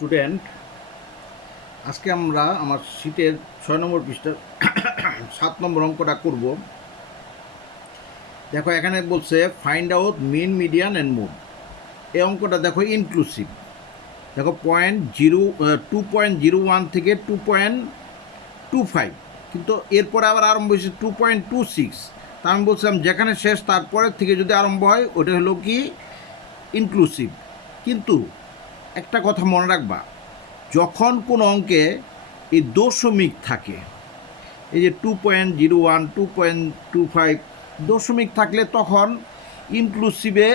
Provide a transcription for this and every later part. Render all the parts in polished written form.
Student, আজকে আমরা আমার শীটের 6 নম্বর পৃষ্ঠার 7 নম্বর অঙ্কটা করব। দেখো এখানে বলছে find out mean, median and mode. এই অঙ্কটা দেখো ইনক্লুসিভ। দেখো 2.01 থেকে 2.25, কিন্তু এরপরে আবার আরম্ভ হয়েছে 2.26। তা আমি বলছিলাম যেখানে শেষ তারপরের থেকে যদি আরম্ভ হয় ওটা হলো কি ইনক্লুসিভ। কিন্তু একটা কথা মনে রাখবা, যখন কোনো অঙ্কে এই দশমিক থাকে, এই যে 2.01, 2.25 দশমিক থাকলে তখন ইনক্লুসিভে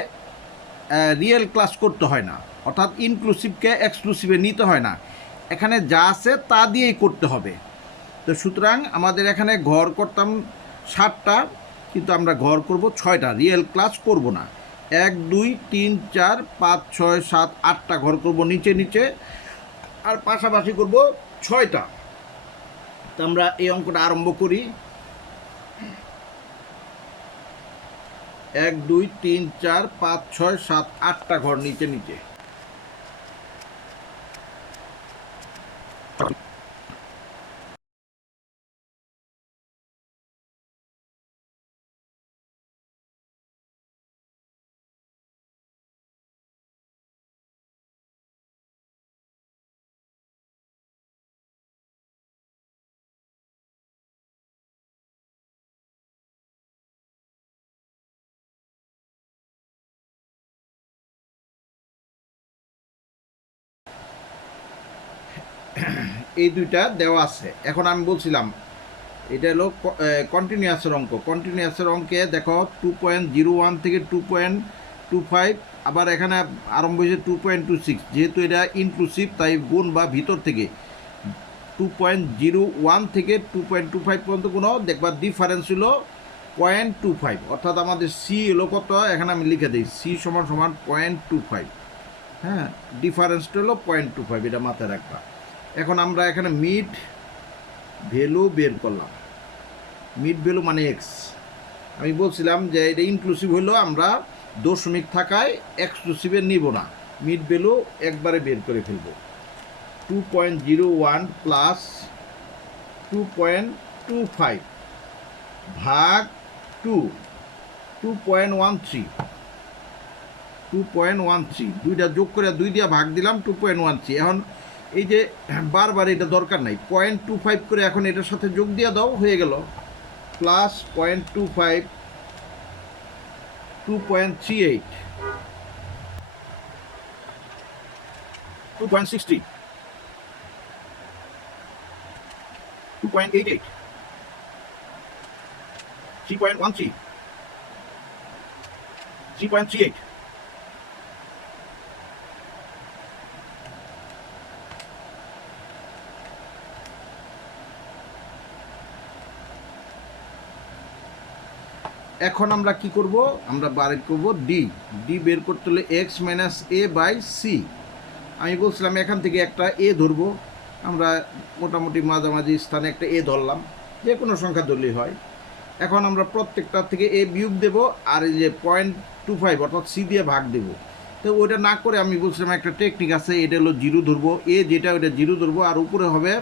রিয়েল ক্লাস করতে হয় না, অর্থাৎ ইনক্লুসিভকে এক্সক্লুসিভে নিতে হয় না, এখানে যা আছে তা দিয়েই করতে হবে। তো সুতরাং আমাদের এখানে ঘর করতাম 7টা, কিন্তু আমরা ঘর করব 6টা, রিয়েল ক্লাস করব না। 1 2 3 4 5 6 7 8টা ঘর করব নিচে নিচে, আর পাশাপাশি করব 6টা। তো আমরা এই অঙ্কটা আরম্ভ করি। 1 2 3 4 5 6 7 8টা ঘর নিচে নিচে। এই দুইটা দেওয়া আছে। এখন আমি বলছিলাম এটা হলো কন্টিনিউয়াসের অঙ্ক। কন্টিনিউয়াসের অঙ্কে দেখো 2.01 থেকে 2.25, আবার এখানে আরম্ভ হয়েছে 2.26। যেহেতু এটা ইনক্লুসিভ তাই গুণ বা ভিতর থেকে 2.01 থেকে 2.25 পর্যন্ত কোনো দেখবা ডিফারেন্স হলো 0.25, অর্থাৎ আমাদের সি হলো কত, এখানে আমি লিখে দিই সি সমান সমান 0.25। হ্যাঁ, ডিফারেন্সটা হলো 0.25, এটা মাথায় রাখবা। এখন আমরা এখানে মিড ভ্যালু বের করলাম। মিড ভ্যালু মানে এক্স। আমি বলছিলাম যে এটা ইনক্লুসিভ হলো আমরা দশমিক থাকায় এক্সক্লুসিভে নিব না, মিড ভ্যালু একবারে বের করে ফেলব। 2.01 প্লাস 2.25 ভাগ 2.13 দুইটা যোগ করে 2 দিয়ে ভাগ দিলাম 2.13। এখন এই যে বারবার এটা দরকার নাই, 0.25 করে এখন এটার সাথে যোগ দিয়ে দাও, হয়ে গেল প্লাস 0.25 2.38 2.60 2.88 3.13 3.38। এখন আমরা কি করব, আমরা বের করব ডি বের করতে হলে X minus A by C. আমি বলছিলাম এখান থেকে একটা এ ধরবো, আমরা মোটামুটি মাঝামাঝি স্থানে একটা এ ধরলাম, যে কোনো সংখ্যা ধরলেই হয়। এখন আমরা প্রত্যেকটা থেকে এ বিয়োগ দেব, আর এই যে 0.25 অর্থাৎ সি দিয়ে ভাগ দেব। তো ওইটা না করে আমি বলছিলাম একটা টেকনিক আছে, এটা হলো 0 ধরবো, এ যেটা ওইটা 0 ধরবো, আর উপরে হবে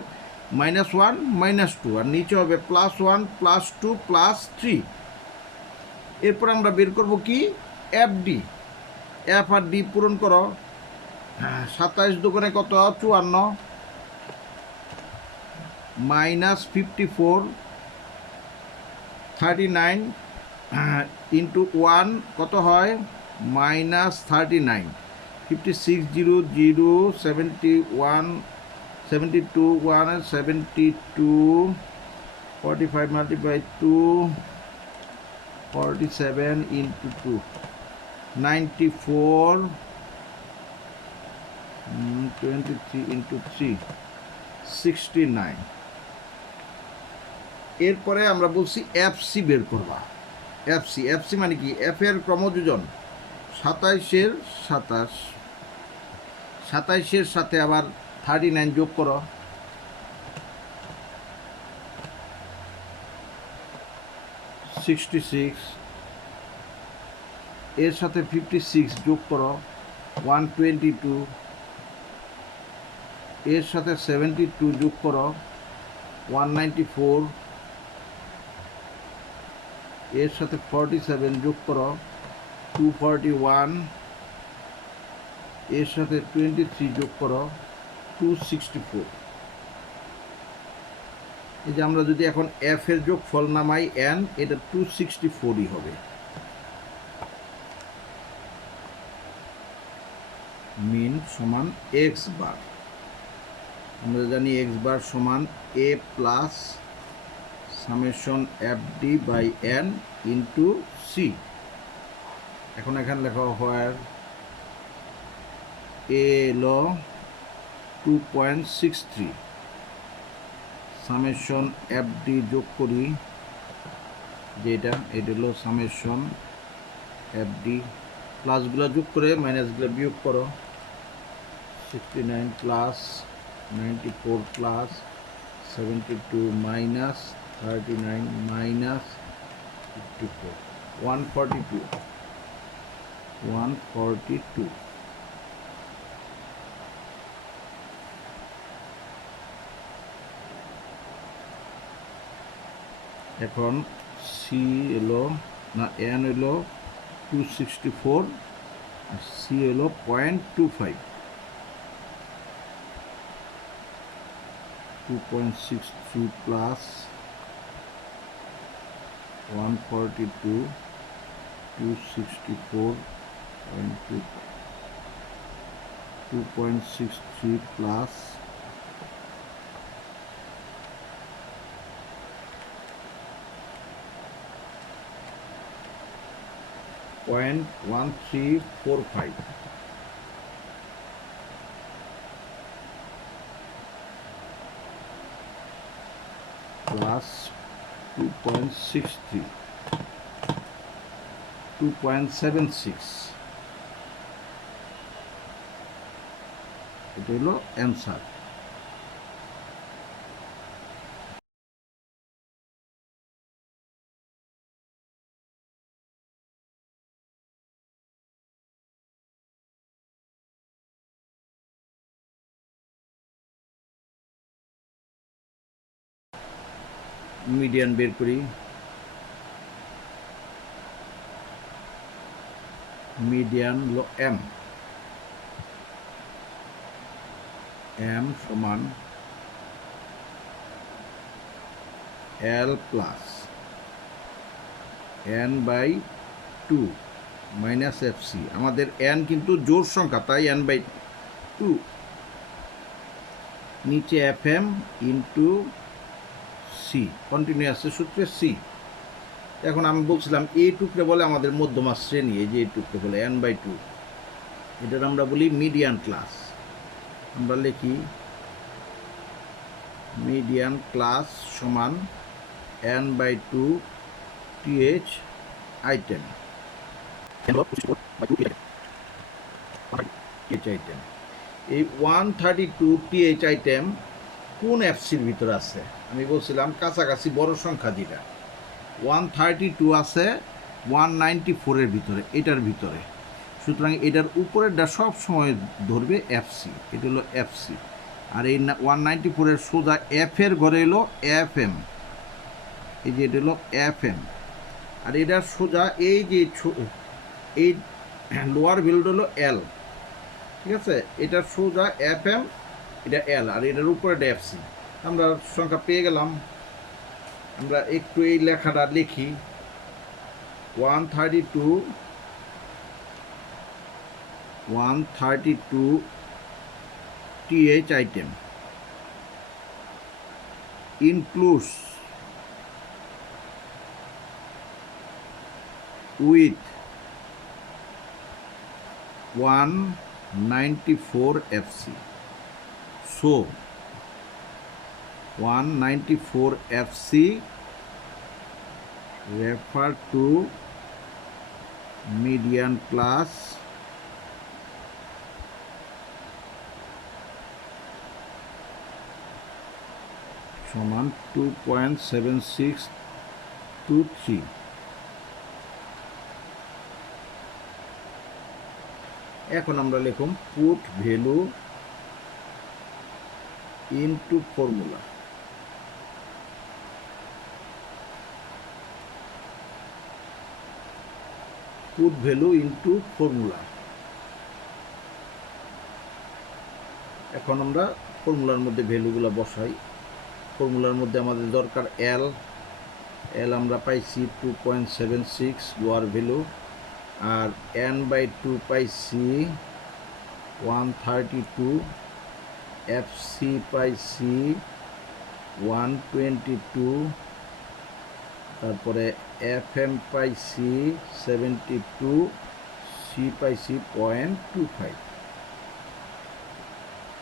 -1 -2, আর নিচে হবে +1 +2 +3। এরপর আমরা বের করব কি F D. F R D পূরণ করো। 27 দোকানে কত, 54 -54 39 ইন্টু 1 কত হয় -39। 56 0 0 71 72 1 72 45 multiply 2 47 into 2 94 23 into 3 69। এরপরে আমরা বলছি এফসি বের করবা। এফসি মানে কি, এফ এর ক্রমযোজন 27-এর 27 সাথে আবার 39 যোগ করো, 66, এর সাথে 56 যোগ করো 122, এর সাথে 72 যোগ করো 194, এর সাথে 47 যোগ করো 241, এর সাথে 23 যোগ করো 264। এই যে আমরা যদি এখন এফ এর যোগফল নামাই এন, এটা 264ই হবে। মিন সমান এক্স বার, আমরা জানি এক্স বার সমান A plus summation F D by N into C. এখন এখানে লেখা হয় এ এলো 2.63, সামেশন এফ ডি যোগ করি যেটা, এটা হলো সামেশন এফ ডি, প্লাসগুলো যোগ করে মাইনাসগুলো বিয়োগ করো, 69 প্লাস 94 প্লাস 72 মাইনাস 39 মাইনাস 54, 142, 142। এখন সি এলো না এন এলো 264 আর সি এলো 0.25, 2.63 প্লাস 142, 264.2, 2.63 প্লাস 0.1345, প্লাস 2.63, 2.76, এটা হলো অ্যান্সার। মিডিয়ান বের করি, মিডিয়ান হলো এম, এম সমান L plus N by 2 minus F C. আমাদের এন কিন্তু জোড় সংখ্যা, তাই এন বাই 2, নিচে F M into C, continuous সূত্রে সি। এখন আমি বলছিলাম এই টুকরে বলে আমাদের মধ্যমা শ্রেণী, এই যে এই টুকরে বলে এন বাই 2, এটার আমরা বলি মিডিয়ান ক্লাস। আমরা লিখি মিডিয়ান ক্লাস সমান এন বাই 2 টিএইচ আইটেম, এই 132 টিএইচ আইটেম কোন এফসির ভিতরে আছে? আমি বলছিলাম কাছাকাছি বড় সংখ্যা যেটা 132 আছে 194-এর ভিতরে, এটার ভিতরে। সুতরাং এটার উপরেরটা সব সময় ধরবে এফসি, এটা হলো এফসি। আর এই 194-এর সোজা এফ এর ঘরে এলো এফ এম, এই যে এটা হলো এফ এম। আর এটার সোজা এই যে এই লোয়ার ভ্যালুটা হলো এল, ঠিক আছে? এটার সোজা এফ এম, এটা এল, আর এটার উপরে এটা এফসি। আমরা সংখ্যা পেয়ে গেলাম। আমরা একটু এই লেখাটা লিখি, 132 TH item includes with 194 FC. So 194 FC refer to median class সমান 2.7623। এখন আমরা লিখুন put value into formula, put value into formula. এখন আমরা ফর্মুলার মধ্যে ভ্যালুগুলো বসাই। ফর্মুলার মধ্যে আমাদের দরকার এল। আমরা পাইছি 2.76 লোয়ার ভ্যালু, আর n/2 পাইছি 132, FC পাইছি 122, তারপরে FM পাইছি 72, C পাইছি 0.25।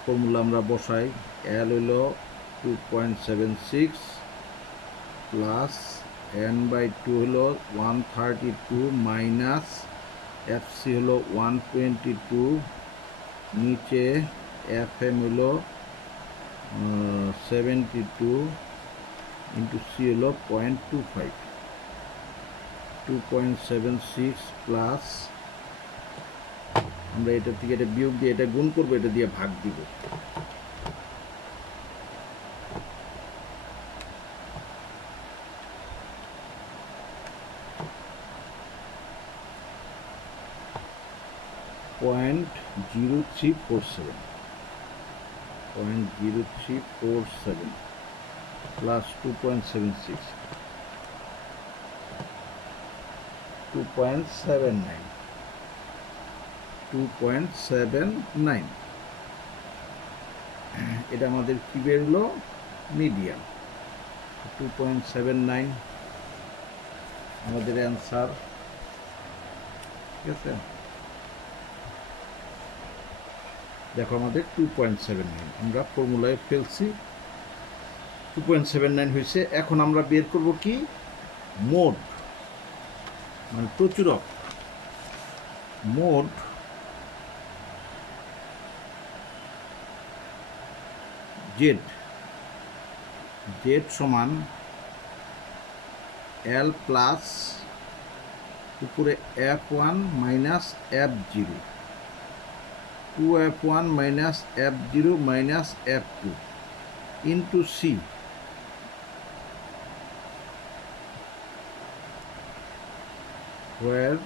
ফর্মুলা আমরা বসাই। L হইল 2.76 প্লাস n/2 হলো 132 মাইনাস FC হলো 122, নিচে FM হলো 72 ইন্টু C হলো 0.25। 2.76 প্লাস, আমরা এটা থেকে এটা বিয়োগ দিয়ে এটা গুণ করবো, এটা দিয়ে ভাগ দিব। .0347 প্লাস 2.76 2.79 এটা আমাদের কি বেরোলো? মিডিয়ান। 2.79 আমাদের অ্যান্সার। ঠিক আছে, দেখো আমাদের 2.79 আমরা ফর্মুলায় ফেলছি, 2.79 হয়েছে। এখন আমরা বের করব কি? মোট, মানে প্রচুরক। মোট জেড সমান এল প্লাস উপরে F1 minus F0, 2F1 minus F0 minus F2 into C, where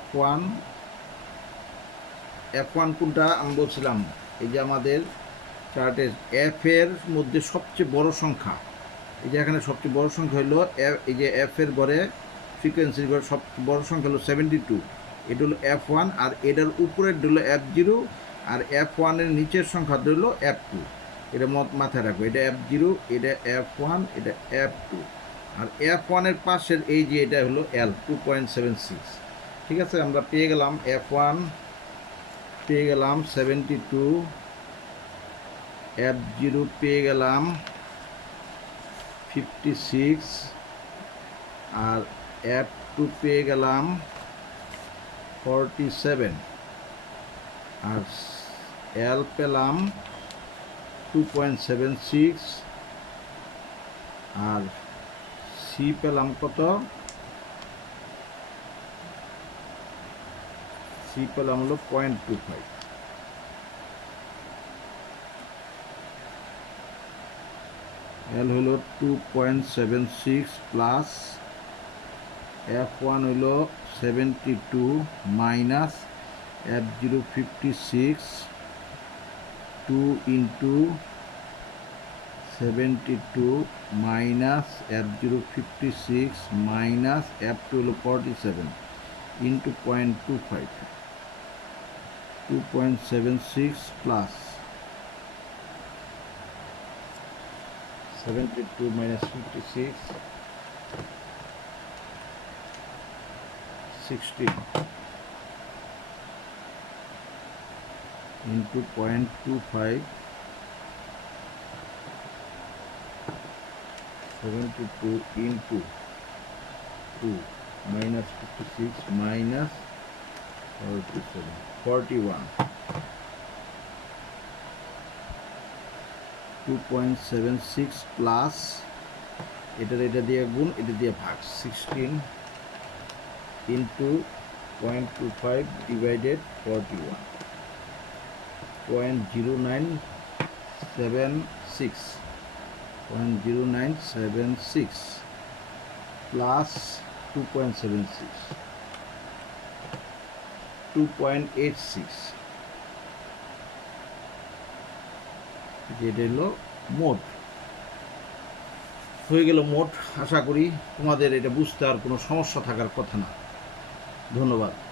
F1 কোনটা আমি বলছিলাম, এই যে আমাদের চার্টের F এর মধ্যে সবচেয়ে বড় সংখ্যা, এই যে এখানে সবচেয়ে বড় সংখ্যা হলো এই যে F এর ঘরে ফ্রিকোয়েন্সির ঘরে সবচেয়ে বড় সংখ্যা হলো 72, এটা হলো F1, আর এটার উপরের হলো F0, আর F1 এর নিচের সংখ্যা হলো F2। এটা মাথায় রাখবো, এটা F0, এটা F1, এটা F2, আর F1 এর পাশের এই যে এটা হলো L 2.76। ঠিক আছে, আমরা পেয়ে গেলাম F1 পেয়ে গেলাম 72, F0 পেয়ে গেলাম 56, আর F2 পেয়ে গেলাম 47, আর L পেলাম 2.76, আর C পেলাম কত? C পেলাম হলো 0.25। L হলো 2.76 প্লাস F1 হলো 72 minus F0 56, 2 into 72 minus F0 56 minus F2 হলো 47 into 0.25, 2.76 plus 72 minus 56, 16 into 0.25, 72 into 2 minus 56 minus 47, 41, 2.76 plus এটা দিয়ে গুণ, এটা দিয়ে ভাগ, 16 into 0.25 divided 41। 0.0976 প্লাস 2.76 2.86, যেটা হলো মোট হয়ে গেল মোট। আশা করি তোমাদের এটা বুঝতে আর কোনো সমস্যা থাকার কথা না। ধন্যবাদ।